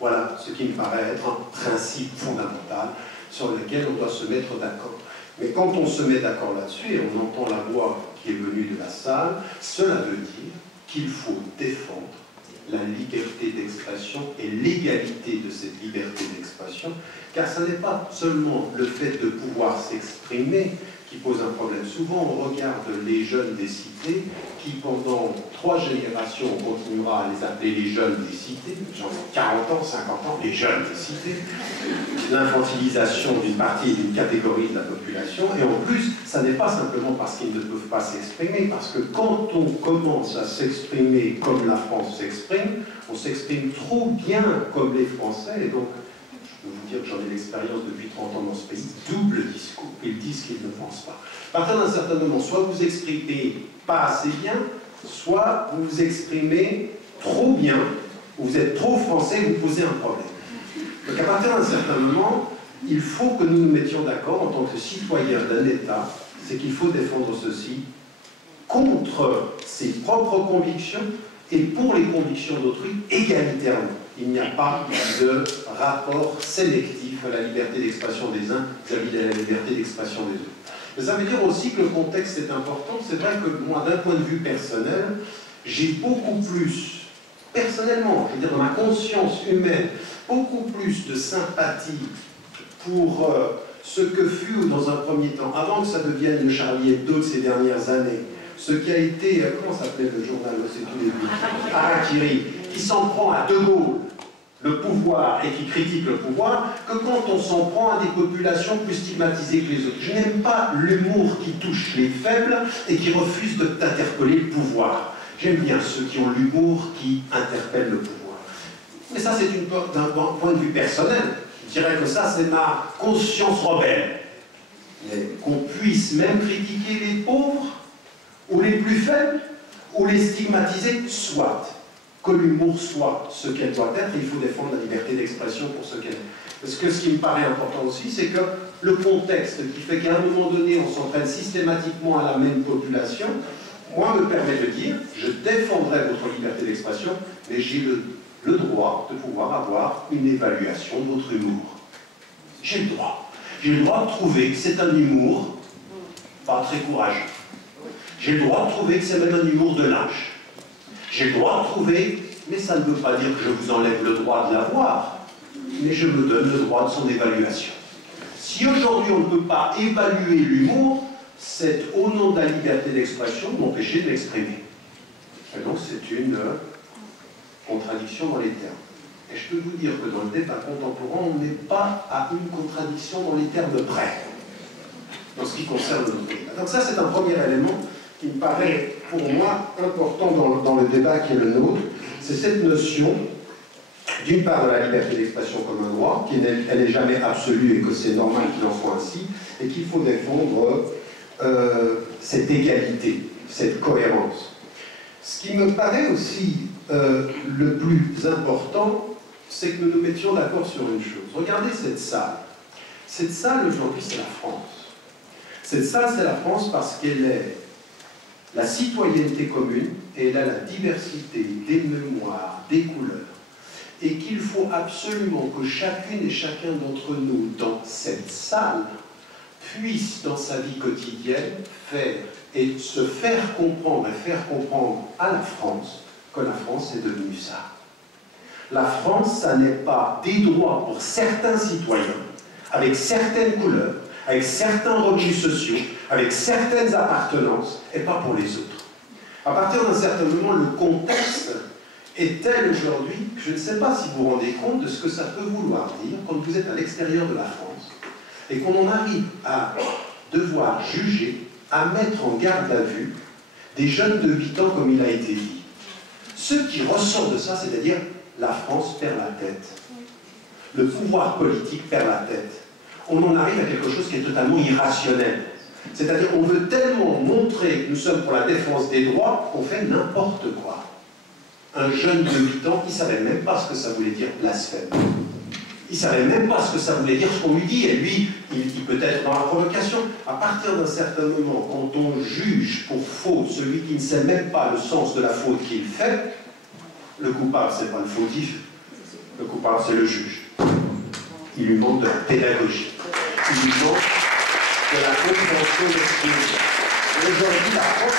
Voilà ce qui me paraît être un principe fondamental sur lequel on doit se mettre d'accord. Mais quand on se met d'accord là-dessus, et on entend la voix qui est venue de la salle, cela veut dire qu'il faut défendre la liberté d'expression et l'égalité de cette liberté d'expression, car ce n'est pas seulement le fait de pouvoir s'exprimer qui pose un problème. Souvent, on regarde les jeunes des cités, qui pendant 3 générations, on continuera à les appeler les jeunes des cités, genre 40 ans, 50 ans, les jeunes des cités, l'infantilisation d'une partie, d'une catégorie de la population, et en plus, ça n'est pas simplement parce qu'ils ne peuvent pas s'exprimer, parce que quand on commence à s'exprimer comme la France s'exprime, on s'exprime trop bien comme les Français, et donc, je peux vous dire que j'en ai l'expérience depuis 30 ans dans ce pays, double discours. Ils disent qu'ils ne pensent pas. À partir d'un certain moment, soit vous exprimez pas assez bien, soit vous vous exprimez trop bien, ou vous êtes trop français, vous posez un problème. Donc à partir d'un certain moment, il faut que nous nous mettions d'accord en tant que citoyens d'un État, c'est qu'il faut défendre ceci contre ses propres convictions et pour les convictions d'autrui égalitairement. Il n'y a pas de rapport sélectif à la liberté d'expression des uns vis-à-vis de la liberté d'expression des autres. Mais ça veut dire aussi que le contexte est important. C'est vrai que moi, d'un point de vue personnel, j'ai beaucoup plus, personnellement, je veux dire dans ma conscience humaine, beaucoup plus de sympathie pour ce que fut dans un premier temps, avant que ça devienne le Charlie Hebdo de ces dernières années, ce qui a été, comment s'appelait le journal, c'est tout début, Harakiri, qui s'en prend à De Gaulle, le pouvoir, et qui critique le pouvoir, que quand on s'en prend à des populations plus stigmatisées que les autres. Je n'aime pas l'humour qui touche les faibles et qui refuse d'interpeller le pouvoir. J'aime bien ceux qui ont l'humour qui interpelle le pouvoir. Mais ça, c'est d'un point de vue personnel. Je dirais que ça, c'est ma conscience rebelle. Qu'on puisse même critiquer les pauvres, ou les plus faibles, ou les stigmatiser, soit. Que l'humour soit ce qu'elle doit être, il faut défendre la liberté d'expression pour ce qu'elle est. Parce que ce qui me paraît important aussi, c'est que le contexte qui fait qu'à un moment donné, on s'en prenne systématiquement à la même population, moi, me permet de dire, je défendrai votre liberté d'expression, mais j'ai le droit de pouvoir avoir une évaluation de votre humour. J'ai le droit. J'ai le droit de trouver que c'est un humour pas très courageux. J'ai le droit de trouver que c'est même un humour de lâche. J'ai le droit de trouver, mais ça ne veut pas dire que je vous enlève le droit de l'avoir, mais je me donne le droit de son évaluation. Si aujourd'hui on ne peut pas évaluer l'humour, c'est au nom de la liberté d'expression m'empêcher de l'exprimer. Et donc c'est une contradiction dans les termes. Et je peux vous dire que dans le débat contemporain, on n'est pas à une contradiction dans les termes près, dans ce qui concerne notre débat. Donc ça, c'est un premier élément qui me paraît, pour moi, important dans le débat qui est le nôtre. C'est cette notion, d'une part, de la liberté d'expression comme un droit, qu'elle n'est jamais absolue et que c'est normal qu'il en soit ainsi, et qu'il faut défendre cette égalité, cette cohérence. Ce qui me paraît aussi le plus important, c'est que nous nous mettions d'accord sur une chose. Regardez cette salle. Cette salle, aujourd'hui, c'est la France. Cette salle, c'est la France parce qu'elle est la citoyenneté commune, et elle a la diversité des mémoires, des couleurs. Et qu'il faut absolument que chacune et chacun d'entre nous, dans cette salle, puisse, dans sa vie quotidienne, se faire comprendre et faire comprendre à la France que la France est devenue ça. La France, ça n'est pas des droits pour certains citoyens, avec certaines couleurs, avec certains revenus sociaux, avec certaines appartenances, et pas pour les autres. À partir d'un certain moment, le contexte est tel aujourd'hui que je ne sais pas si vous vous rendez compte de ce que ça peut vouloir dire quand vous êtes à l'extérieur de la France, et qu'on en arrive à devoir juger, à mettre en garde à vue des jeunes de 8 ans comme il a été dit. Ce qui ressort de ça, c'est-à-dire la France perd la tête. Le pouvoir politique perd la tête. On en arrive à quelque chose qui est totalement irrationnel. C'est-à-dire on veut tellement montrer que nous sommes pour la défense des droits qu'on fait n'importe quoi. Un jeune de 8 ans, il ne savait même pas ce que ça voulait dire blasphème. Il ne savait même pas ce que ça voulait dire ce qu'on lui dit, et lui, il peut être dans la provocation. À partir d'un certain moment, quand on juge pour faute celui qui ne sait même pas le sens de la faute qu'il fait, le coupable, ce n'est pas le fautif. Le coupable, coupable, c'est le juge. Il lui manque de la pédagogie. Il lui manque de la compréhension des choses. Aujourd'hui, la France,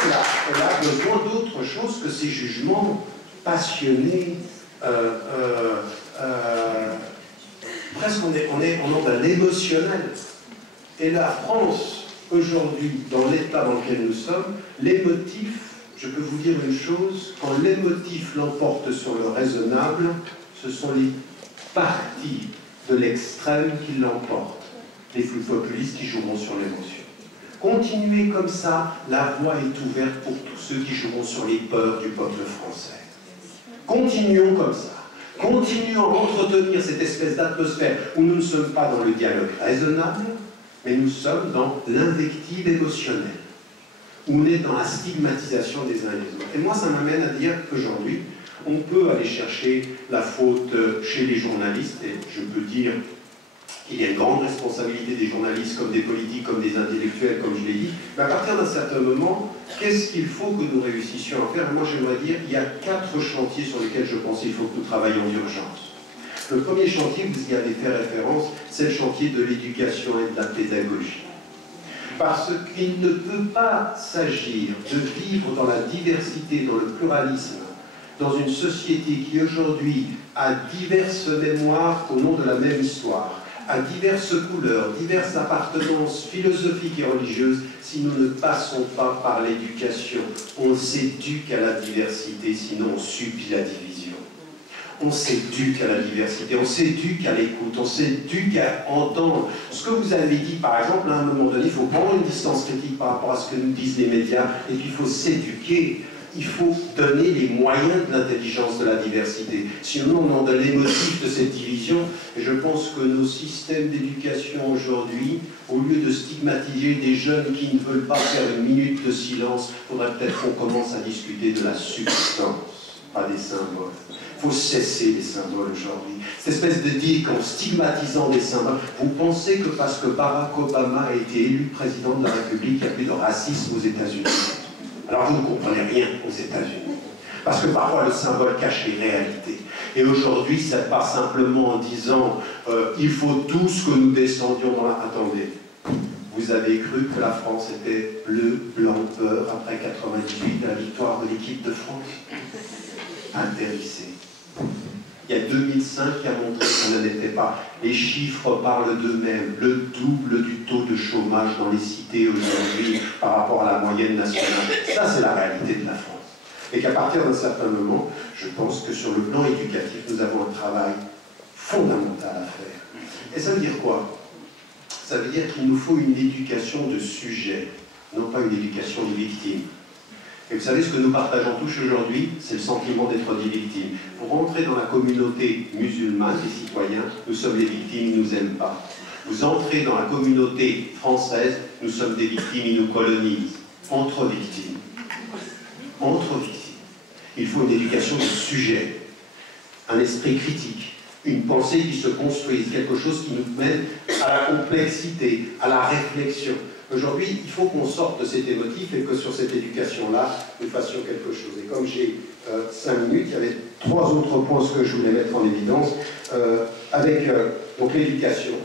elle a besoin d'autre chose que ces jugements passionnés. Presque on est dans l'émotionnel. Et la France, aujourd'hui, dans l'état dans lequel nous sommes, l'émotif, je peux vous dire une chose, quand l'émotif l'emporte sur le raisonnable, ce sont les partis de l'extrême qui l'emportent. Les flux populistes qui joueront sur l'émotion. Continuez comme ça, la voie est ouverte pour tous ceux qui joueront sur les peurs du peuple français. Continuons comme ça. Continuons à entretenir cette espèce d'atmosphère où nous ne sommes pas dans le dialogue raisonnable, mais nous sommes dans l'invective émotionnelle, où on est dans la stigmatisation des uns et des autres. Et moi, ça m'amène à dire qu'aujourd'hui, on peut aller chercher la faute chez les journalistes, et je peux dire qu'il y a une grande responsabilité des journalistes, comme des politiques, comme des intellectuels, comme je l'ai dit, mais à partir d'un certain moment, qu'est-ce qu'il faut que nous réussissions à faire? Moi, j'aimerais dire, il y a 4 chantiers sur lesquels je pense qu'il faut que nous travaillions d'urgence. Le premier chantier, vous y avez fait référence, c'est le chantier de l'éducation et de la pédagogie. Parce qu'il ne peut pas s'agir de vivre dans la diversité, dans le pluralisme, dans une société qui aujourd'hui a diverses mémoires au nom de la même histoire, à diverses couleurs, diverses appartenances philosophiques et religieuses, si nous ne passons pas par l'éducation. On s'éduque à la diversité, sinon on subit la division. On s'éduque à la diversité, on s'éduque à l'écoute, on s'éduque à entendre. Ce que vous avez dit, par exemple, à un moment donné, il faut prendre une distance critique par rapport à ce que nous disent les médias, et puis il faut s'éduquer. Il faut donner les moyens de l'intelligence de la diversité. Sinon, on est dans l'émotif de cette division. Et je pense que nos systèmes d'éducation aujourd'hui, au lieu de stigmatiser des jeunes qui ne veulent pas faire une minute de silence, il faudrait peut-être qu'on commence à discuter de la substance, pas des symboles. Il faut cesser les symboles aujourd'hui. Cette espèce de dire qu'en stigmatisant des symboles, vous pensez que parce que Barack Obama a été élu président de la République, il n'y a plus de racisme aux États-Unis? Alors vous ne comprenez rien aux États-Unis. Parce que parfois le symbole cache les réalités. Et aujourd'hui, ça part simplement en disant il faut tous que nous descendions dans la... Attendez, vous avez cru que la France était bleu, blanc, beurre après 98, la victoire de l'équipe de France? Atterrissez. Il y a 2005 qui a montré que ça ne l'était pas. Les chiffres parlent d'eux-mêmes. Le double du taux de chômage dans les cités aujourd'hui par rapport à la moyenne nationale. Ça, c'est la réalité de la France. Et qu'à partir d'un certain moment, je pense que sur le plan éducatif, nous avons un travail fondamental à faire. Et ça veut dire quoi? Ça veut dire qu'il nous faut une éducation de sujet, non pas une éducation des victimes. Et vous savez, ce que nous partageons tous aujourd'hui, c'est le sentiment d'être des victimes. Pour rentrer dans la communauté musulmane, les citoyens, nous sommes les victimes, ils ne nous aiment pas. Vous entrez dans la communauté française, nous sommes des victimes, ils nous colonisent. Entre victimes. Entre victimes. Il faut une éducation de sujet, un esprit critique, une pensée qui se construise, quelque chose qui nous mène à la complexité, à la réflexion. Aujourd'hui, il faut qu'on sorte de cet émotif et que sur cette éducation-là, nous fassions quelque chose. Et comme j'ai 5 minutes, il y avait 3 autres points que je voulais mettre en évidence, avec donc l'éducation,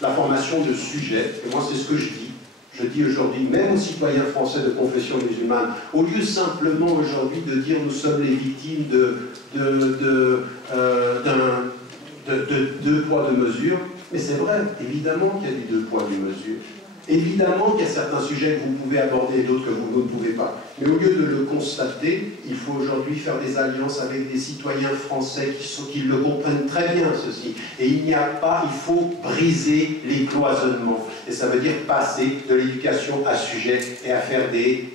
la formation de sujets, et moi c'est ce que je dis. Je dis aujourd'hui, même aux citoyens français de confession musulmane, au lieu simplement aujourd'hui de dire nous sommes les victimes de 2 poids, 2 mesures, mais c'est vrai, évidemment qu'il y a des 2 poids, 2 mesures. Évidemment qu'il y a certains sujets que vous pouvez aborder et d'autres que vous ne pouvez pas. Mais au lieu de le constater, il faut aujourd'hui faire des alliances avec des citoyens français qui le comprennent très bien, ceci. Et il faut briser les cloisonnements. Et ça veut dire passer de l'éducation à sujet et à faire des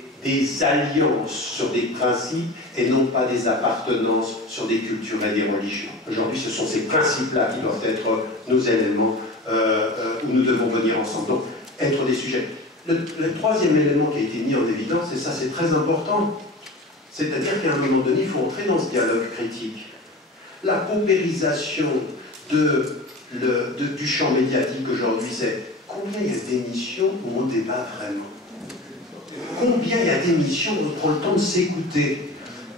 alliances sur des principes et non pas des appartenances sur des cultures et des religions. Aujourd'hui, ce sont ces principes-là qui doivent être nos éléments où nous devons venir ensemble. Donc, être des sujets. Le 3e élément qui a été mis en évidence, et ça c'est très important, c'est-à-dire qu'à un moment donné, il faut entrer dans ce dialogue critique. La paupérisation du champ médiatique aujourd'hui, c'est combien il y a d'émissions où on débat vraiment? Combien il y a d'émissions où on prend le temps de s'écouter?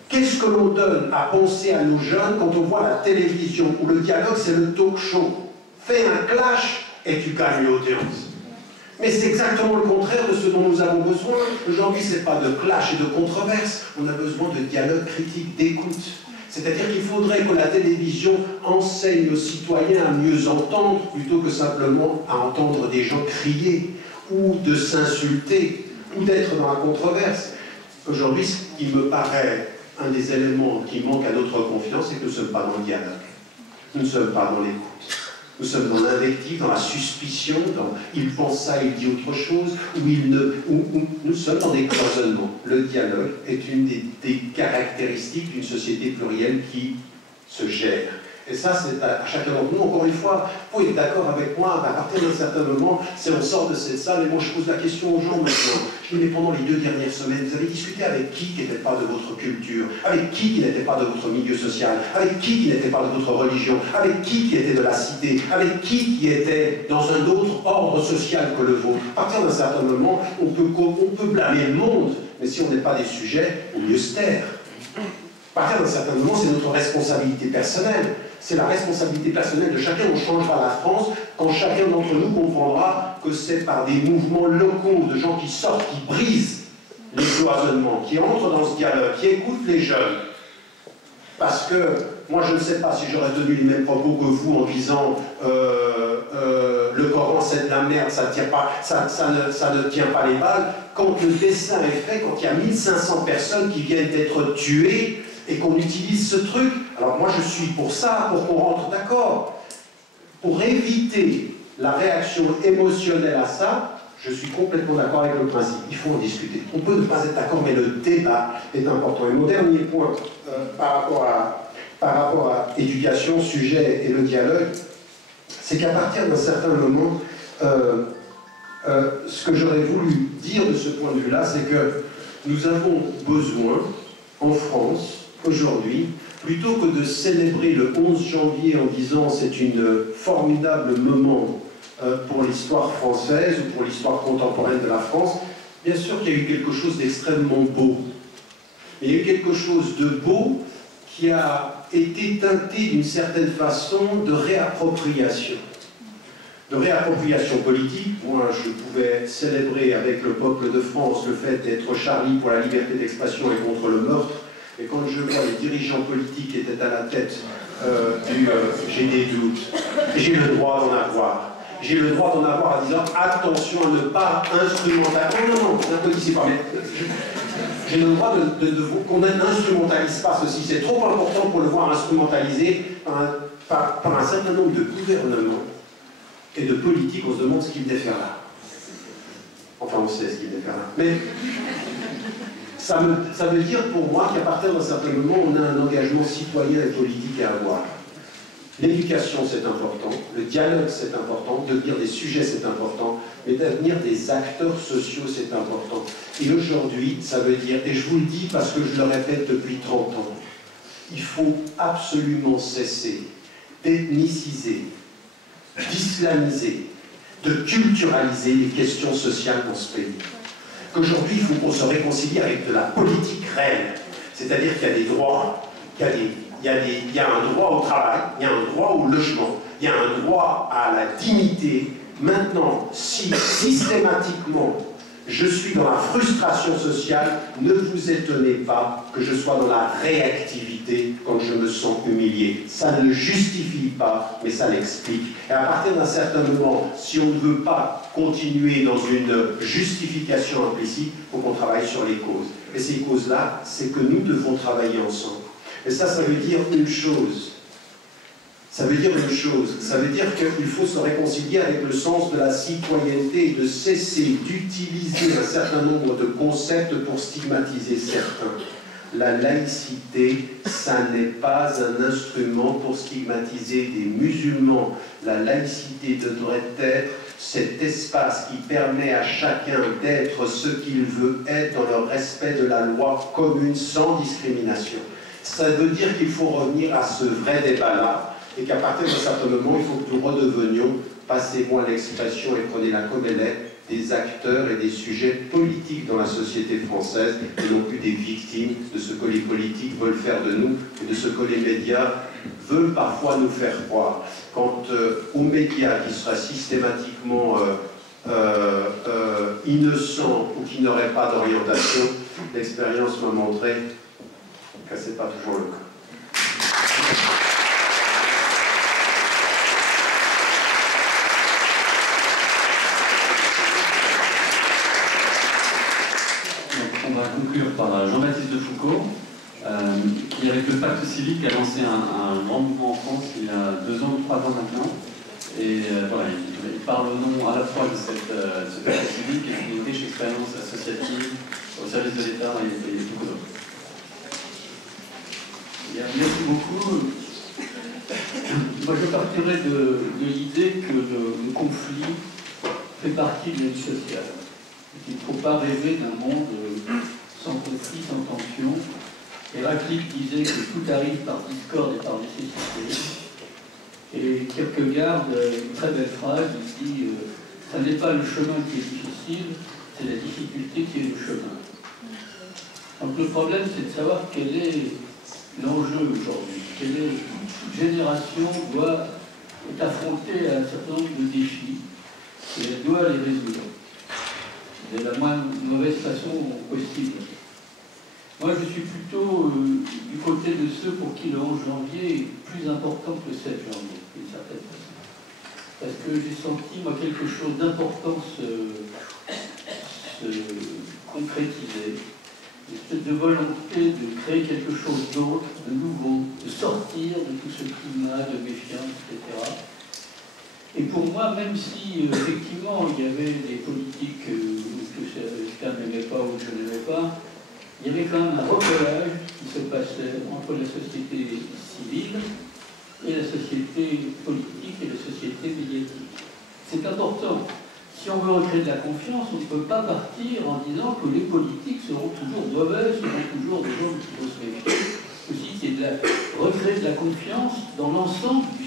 Qu'est-ce que l'on donne à penser à nos jeunes quand on voit la télévision où le dialogue c'est le talk show? Fais un clash et tu gagnes l'audience. Mais c'est exactement le contraire de ce dont nous avons besoin. Aujourd'hui, ce n'est pas de clash et de controverse, on a besoin de dialogue critique, d'écoute. C'est-à-dire qu'il faudrait que la télévision enseigne aux citoyens à mieux entendre plutôt que simplement à entendre des gens crier ou de s'insulter ou d'être dans la controverse. Aujourd'hui, ce qui me paraît un des éléments qui manque à notre confiance, c'est que nous ne sommes pas dans le dialogue. Nous ne sommes pas dans l'écoute. Nous sommes dans l'invective, dans la suspicion, dans « il pense ça, il dit autre chose », nous sommes dans des cloisonnements. Le dialogue est une des caractéristiques d'une société plurielle qui se gère. Et ça, c'est à chacun d'entre nous. Encore une fois, vous pouvez être d'accord avec moi, à partir d'un certain moment, si on sort de cette salle, et moi je pose la question aux gens maintenant, je dis, mais pendant les 2 dernières semaines, vous avez discuté avec qui n'était pas de votre culture, avec qui n'était pas de votre milieu social, avec qui n'était pas de votre religion, avec qui était de la cité, avec qui était dans un autre ordre social que le vôtre. À partir d'un certain moment, on peut blâmer le monde, mais si on n'est pas des sujets, on mieux se taire. À partir d'un certain moment, c'est notre responsabilité personnelle. C'est la responsabilité personnelle de chacun. On changera la France quand chacun d'entre nous comprendra que c'est par des mouvements locaux de gens qui sortent, qui brisent les cloisonnements, qui entrent dans ce dialogue, qui écoutent les jeunes. Parce que moi, je ne sais pas si j'aurais tenu les mêmes propos que vous en disant le Coran c'est de la merde, ça ne tient pas les balles. Quand le dessin est fait, quand il y a 1500 personnes qui viennent d'être tuées, et qu'on utilise ce truc, alors moi je suis pour ça, pour qu'on rentre d'accord. Pour éviter la réaction émotionnelle à ça, je suis complètement d'accord avec le principe. Il faut en discuter. On peut ne pas être d'accord, mais le débat est important. Et mon dernier point par rapport à éducation, sujet et le dialogue, c'est qu'à partir d'un certain moment, ce que j'aurais voulu dire de ce point de vue-là, c'est que nous avons besoin, en France, aujourd'hui, plutôt que de célébrer le 11 janvier en disant c'est une formidable moment pour l'histoire française ou pour l'histoire contemporaine de la France, bien sûr qu'il y a eu quelque chose d'extrêmement beau. Mais il y a eu quelque chose de beau qui a été teinté d'une certaine façon de réappropriation. De réappropriation politique. Moi, je pouvais célébrer avec le peuple de France le fait d'être Charlie pour la liberté d'expression et contre le meurtre. Et quand je vois les dirigeants politiques qui étaient à la tête j'ai des doutes, j'ai le droit d'en avoir. J'ai le droit d'en avoir en disant attention à ne pas instrumentaliser. Non, c'est un peu ici, mais j'ai le droit qu'on n'instrumentalise pas ceci. C'est trop important pour le voir instrumentalisé par un certain nombre de gouvernements et de politiques. On se demande ce qu'ils devaient faire là. Enfin, on sait ce qu'ils devaient faire là. Mais ça veut dire pour moi qu'à partir d'un certain moment, on a un engagement citoyen et politique à avoir. L'éducation, c'est important, le dialogue, c'est important, devenir des sujets, c'est important, mais devenir des acteurs sociaux, c'est important. Et aujourd'hui, ça veut dire, et je vous le dis parce que je le répète depuis 30 ans, il faut absolument cesser d'ethniciser, d'islamiser, de culturaliser les questions sociales dans ce pays. Qu'aujourd'hui, il faut qu'on se réconcilie avec de la politique réelle. C'est-à-dire qu'il y a des droits, il y a un droit au travail, il y a un droit au logement, il y a un droit à la dignité. Maintenant, si systématiquement je suis dans la frustration sociale, ne vous étonnez pas que je sois dans la réactivité quand je me sens humilié. Ça ne justifie pas, mais ça l'explique. Et à partir d'un certain moment, si on ne veut pas continuer dans une justification implicite, il faut qu'on travaille sur les causes. Et ces causes-là, c'est que nous devons travailler ensemble. Et ça veut dire une chose. Ça veut dire une chose. Ça veut dire qu'il faut se réconcilier avec le sens de la citoyenneté et de cesser d'utiliser un certain nombre de concepts pour stigmatiser certains. La laïcité, ça n'est pas un instrument pour stigmatiser des musulmans. La laïcité devrait être cet espace qui permet à chacun d'être ce qu'il veut être dans le respect de la loi commune sans discrimination. Ça veut dire qu'il faut revenir à ce vrai débat-là et qu'à partir d'un certain moment, il faut que nous redevenions, passez-moi l'expression et prenez-la comme elle est, des acteurs et des sujets politiques dans la société française, et non plus des victimes de ce que les politiques veulent faire de nous, et de ce que les médias veulent parfois nous faire croire. Quant aux médias qui seraient systématiquement innocents ou qui n'auraient pas d'orientation, l'expérience m'a montré que ce n'est pas toujours le cas. On va conclure par Jean-Baptiste de Foucault, qui, avec le Pacte civique, a lancé un grand mouvement en France il y a 2 ans ou 3 ans maintenant. Et voilà, il parle au nom à la fois de ce Pacte civique et d'une riche expérience associative au service de l'État et beaucoup d'autres. Merci beaucoup. Moi, je partirais de l'idée que le conflit fait partie de la vie sociale. Il ne faut pas rêver d'un monde sans conflit, sans tension. Héraclite disait que tout arrive par discorde et par nécessité. Et Kierkegaard, une très belle phrase, il dit ça n'est pas le chemin qui est difficile, c'est la difficulté qui est le chemin. Donc le problème, c'est de savoir quel est l'enjeu aujourd'hui. Quelle génération est affrontée à un certain nombre de défis et elle doit les résoudre de la moins mauvaise façon possible. Moi, je suis plutôt du côté de ceux pour qui le 11 janvier est plus important que le 7 janvier, d'une certaine façon. Parce que j'ai senti, moi, quelque chose d'important se concrétiser. Une espèce de volonté de créer quelque chose d'autre, de nouveau, de sortir de tout ce climat de méfiance, etc. Et pour moi, même si effectivement il y avait des politiques que certains n'aimaient pas ou que je n'aimais pas, il y avait quand même un recollage qui se passait entre la société civile et la société politique et la société médiatique. C'est important. Si on veut recréer de la confiance, on ne peut pas partir en disant que les politiques seront toujours mauvaises, seront toujours des gens qui vont se méfier. Aussi, c'est recréer de la confiance dans l'ensemble du